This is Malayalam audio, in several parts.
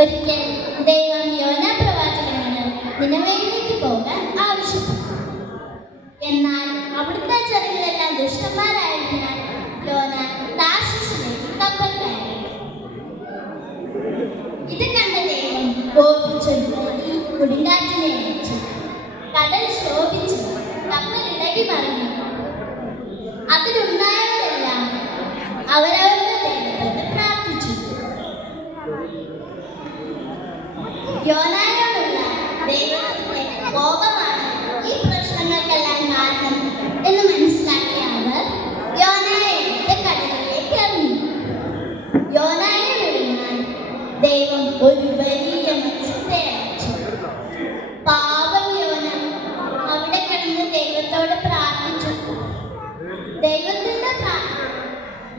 ഒരിക്കൽ ദൈവം യോനാ പ്രവാചകനോട് നിനവയിലേക്ക് പോകാൻ ആവശ്യപ്പെട്ടു. എന്നാൽ അവിടുത്തെ ജനങ്ങളെല്ലാം ദുഷ്ടന്മാരായതിനാൽ യോന താർശീശിലേക്ക് കപ്പൽ കയറി. ഇത് കണ്ട ദൈവം കോപിച്ചൊരു കൊടുങ്കാറ്റിനെ അയച്ചു. കടൽ ശോഭിച്ചു, കപ്പൽ ഇടകി മറിഞ്ഞു. അതിലുണ്ടായവരെല്ലാം അവരവരുടെ ദൈവത്തോട് പ്രാർത്ഥിച്ചു. യോനായോടുള്ള ദൈവത്തിന്റെ കോപമാണ് ഈ പ്രശ്നങ്ങൾക്കെല്ലാം കാരണം എന്ന് മനസ്സിലാക്കിയ അവർ യോനായെ എടുത്ത് കടലിലേക്ക് എറിഞ്ഞു. യോനായെ വിഴുങ്ങാൻ ദൈവം ഒരു വലിയ മത്സ്യത്തെ അയച്ചു. പാപം യോന അവിടെ കിടന്ന് ദൈവത്തോട് പ്രാർത്ഥിച്ചു.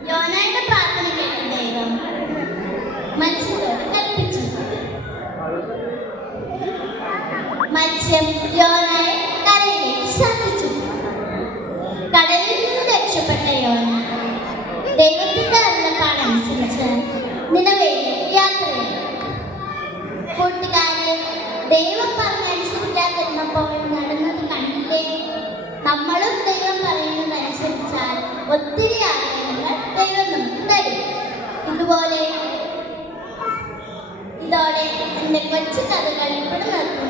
യോനായുടെ പ്രാർത്ഥന കേട്ട ദൈവം മത്സ്യത്തോട് കൽപ്പിച്ചു. മത്സ്യം യോനായെ കരയിലേക്ക് സാധിച്ചു. കടലിൽ നിന്ന് രക്ഷപ്പെട്ട യോന ദൈവത്തിന്റെ അരുളപ്പാടനുസരിച്ച് നിനവയിലേക്ക് യാത്ര ചെയ്തു. കൂട്ടുകാരെ, ദൈവം പറഞ്ഞനുസരിക്കാതിരുന്നപ്പോൾ നടന്നത് കണ്ടില്ലേ? നമ്മളും ദൈവം പറയുന്നതനുസരിച്ചാൽ ഒത്തിരി ആഗ്രഹങ്ങൾ ദൈവം നമുക്ക് തരും. ഇതോടെ എൻ്റെ കൊച്ചു കഥകൾ ഇവിടെ നിർത്തുന്നു.